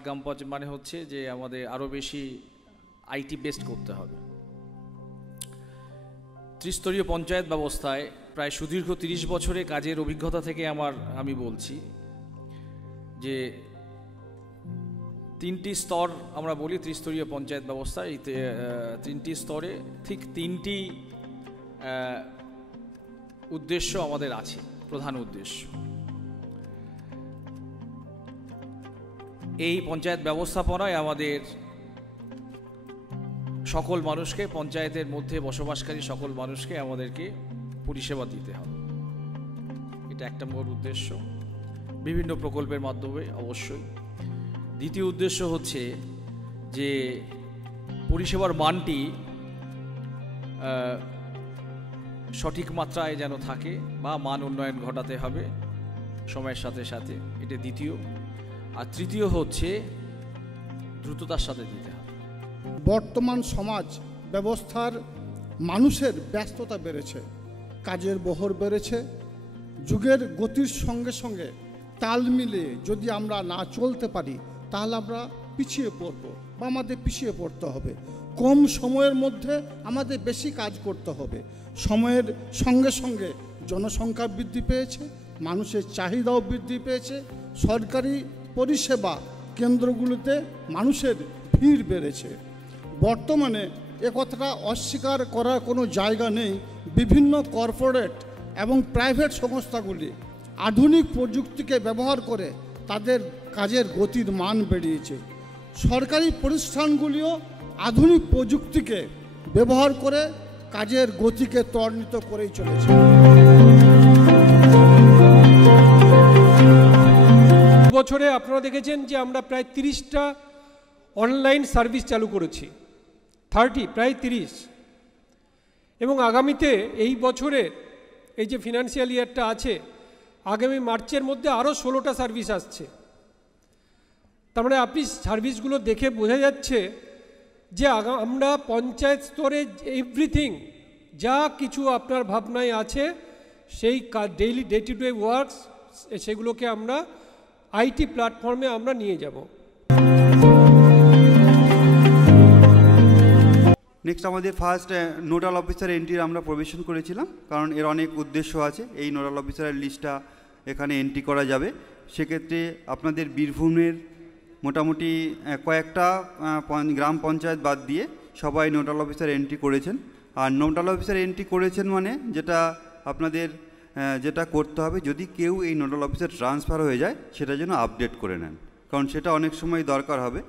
Smart গ্রাম পঞ্চায়েত মানে হচ্ছে যে আমাদের আরও বেশি আইটি বেসড করতে হবে। ত্রিস্তরীয় পঞ্চায়েত ব্যবস্থায় প্রায় সুদীর্ঘ 30 বছরের কাজের অভিজ্ঞতা থেকে আমি বলছি যে 3টি স্তর আমরা বলি ত্রিস্তরীয় পঞ্চায়েত ব্যবস্থা। এই 3টি স্তরে ঠিক 3টি উদ্দেশ্য আমাদের আছে, প্রধান উদ্দেশ্য। এই পঞ্চায়েত ব্যবস্থাপনায় আমাদের সকল মানুষকে, পঞ্চায়েতের মধ্যে বসবাসকারী সকল মানুষকে আমাদেরকে পরিষেবা দিতে হবে, এটা একটা মূল উদ্দেশ্য, বিভিন্ন প্রকল্পের মাধ্যমে অবশ্যই। দ্বিতীয় উদ্দেশ্য হচ্ছে যে পরিষেবার মানটি সঠিক মাত্রায় যেন থাকে বা মান উন্নয়ন ঘটাতে হবে সময়ের সাথে সাথে, এটা দ্বিতীয়। আর তৃতীয় হচ্ছে দ্রুততার সাথে দিতে হবে। বর্তমান সমাজ ব্যবস্থার মানুষের ব্যস্ততা বেড়েছে, কাজের বহর বেড়েছে। যুগের গতির সঙ্গে সঙ্গে তাল মিলিয়ে যদি আমরা না চলতে পারি তাহলে আমরা পিছিয়ে পড়ব বা আমাদের পিছিয়ে পড়তে হবে। কম সময়ের মধ্যে আমাদের বেশি কাজ করতে হবে। সময়ের সঙ্গে সঙ্গে জনসংখ্যা বৃদ্ধি পেয়েছে, মানুষের চাহিদাও বৃদ্ধি পেয়েছে, সরকারি পরিষেবা কেন্দ্রগুলোতে মানুষের ভিড় বেড়েছে। বর্তমানে এ কথাটা অস্বীকার করার কোনো জায়গা নেই। বিভিন্ন কর্পোরেট এবং প্রাইভেট সংস্থাগুলি আধুনিক প্রযুক্তিকে ব্যবহার করে তাদের কাজের গতির মান বেড়িয়েছে। সরকারি প্রতিষ্ঠানগুলিও আধুনিক প্রযুক্তিকে ব্যবহার করে কাজের গতিকে ত্বরান্বিত করেই চলেছে। বছরে আপনারা দেখেছেন যে আমরা প্রায় 30টা অনলাইন সার্ভিস চালু করেছি, প্রায় 30। এবং আগামীতে এই বছরে এই যে ফিনান্সিয়াল ইয়ারটা আছে, আগামী মার্চের মধ্যে আরও 16টা সার্ভিস আসছে। তার মানে আপনি সার্ভিসগুলো দেখে বোঝা যাচ্ছে যে আমরা পঞ্চায়েত স্তরে এভরিথিং যা কিছু আপনার ভাবনায় আছে সেই daily day to day works সেগুলোকে আমরা আইটি প্ল্যাটফর্মে আমরা নিয়ে যাব। নেক্সট আমাদের ফার্স্ট নোডাল অফিসার এন্ট্রির আমরা প্রবেশন করেছিলাম, কারণ এর অনেক উদ্দেশ্য আছে। এই নোডাল অফিসারের লিস্টটা এখানে এন্ট্রি করা যাবে। সেক্ষেত্রে আপনাদের বীরভূমের মোটামুটি কয়েকটা গ্রাম পঞ্চায়েত বাদ দিয়ে সবাই নোডাল অফিসার এন্ট্রি করেছেন। আর নোডাল অফিসার এন্ট্রি করেছেন মানে যেটা আপনাদের যেটা করতে হবে, যদি কেউ এই নোডাল অফিসার ট্রান্সফার হয়ে যায় সেটা যেন আপডেট করে নেন, কারণ সেটা অনেক সময় দরকার হবে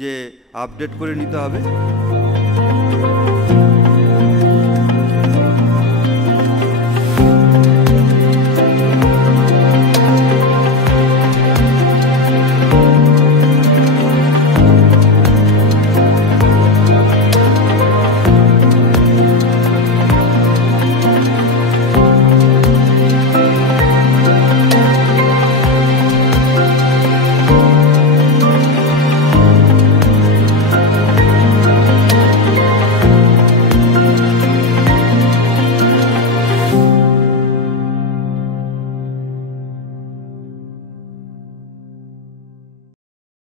যে আপডেট করে নিতে হবে।